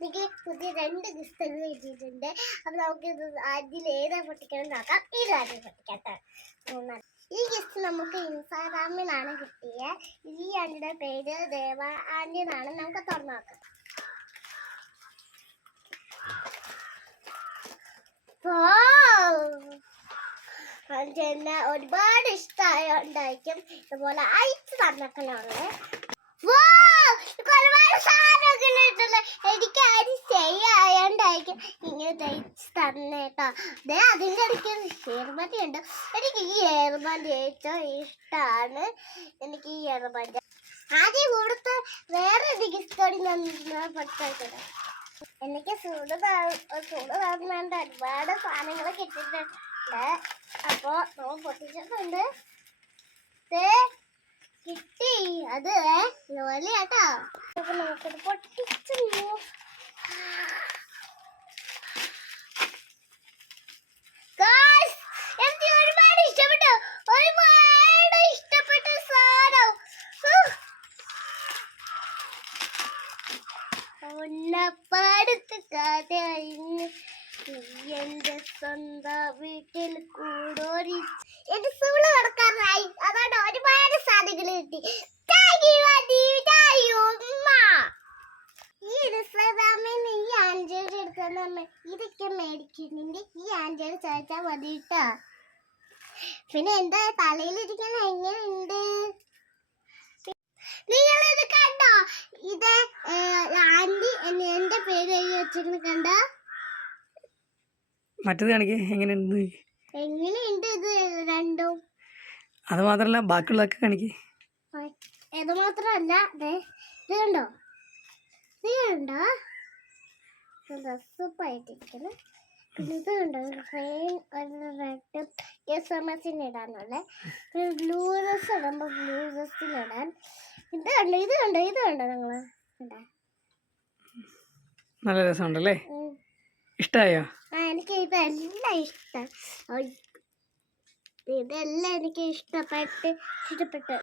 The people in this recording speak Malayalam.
എനിക്ക് പുതിയ രണ്ട് ഗിഫ്റ്റുകൾ കിട്ടിയിട്ടുണ്ട് അപ്പൊ നമുക്ക് അതിൽ ഏതാ പൊട്ടിക്കണം നോക്കാം. ഇത് ആദ്യം പൊട്ടിക്കാത്ത മൂന്നാം. ഈ ഗിഫ്റ്റ് നമുക്ക് ഇൻസ്റ്റാഗ്രാമിലാണ് കിട്ടിയത് ഈ ആന്റിയുടെ പേര് ദേവ ആന്റി എന്നാണ് നമുക്ക് തുറന്നു നോക്കാം. എന്നെ ഒരുപാട് ഇതുപോലെ അയച്ചു തന്നേക്കണുള്ളത് ഒരുപാട് സാധനങ്ങൾ ഇട്ടുള്ള എനിക്ക് ആരും ചെയ്യായോണ്ടായിരിക്കും ഇങ്ങനെ തയ്ച്ച് തന്നേട്ടോ ദേ അതിന്റെ ഇടയ്ക്ക് ഏറുമതി ഉണ്ട്. എനിക്ക് ഈ ഏറുമതി ഏറ്റവും ഇഷ്ടമാണ് എനിക്ക് ഈ ഏറുമതി ആദ്യം കൊടുത്ത വേറെ ഒരു ഗിഫ്റ്റോടി ഞാൻ പഠിച്ചത് എനിക്ക് സൂട് സൂട് തന്നുകൊണ്ട് ഒരുപാട് സാധനങ്ങൾ കിട്ടിയിട്ടുണ്ട് അപ്പോൾ നമ്മൾ പൊട്ടിച്ചിട്ടുണ്ട്. കിട്ടി. അത് ജോലിയാട്ടോ അപ്പൊ നമുക്കത് പൊട്ടിച്ചു Guys, എനിക്ക് ഒരുപാട് ഇഷ്ടപ്പെട്ടു ഒരുപാട് ഇഷ്ടപ്പെട്ട സാധനം ഉഹ്. ഒന്നപ്പാടത്ത് കഥ കഴിഞ്ഞ് എന്റെ സ്വന്തം വീട്ടിൽ കൂടോരി എന്റെ സ്കൂൾ കിടക്കാറായി അതുകൊണ്ട് ഒരുപാട് സാധനങ്ങൾ കിട്ടി. ഈ പിന്നെ എന്താ തലയിലിരിക്കുന്ന എങ്ങനെയുണ്ട്? നിങ്ങളിത് കണ്ടോ ഇത് ആന്റി എന്റെ പേര് എഴുതി വെച്ചിരുന്നു കണ്ടോ? മറ്റത് കാണിക്കേ എങ്ങനെയുണ്ട്? എങ്ങനെയുണ്ട് ഇത് രണ്ടും? അത് മാത്രല്ല ബാക്കിയുള്ളതൊക്കെ കാണിക്കേ. ഇത് മാത്രല്ല ഇത് കണ്ടോ? ഇത് കണ്ടോ? സൂപ്പായിട്ടിരിക്കുന്നു ഇത് കണ്ടോ റെയിൻ ഒരു റെഡ് എസ് എം എസിന് ഇടാനുള്ള ബ്ലൂ ഡ്രസ് ഇടുമ്പോൾ ബ്ലൂ ഡ്രസ്സിലിടാൻ ഇത് കണ്ടോ ഇത് കണ്ടോ ഇത് കണ്ടോ നിങ്ങൾ കണ്ടോ? നല്ല രസമുണ്ടല്ലേ. ഇഷ്ടമായോ എനിക്ക് ഇതെല്ലാം ഇഷ്ടം. ഇതെല്ലാം എനിക്ക് ഇഷ്ടപ്പെട്ട് ഇഷ്ടപ്പെട്ടു.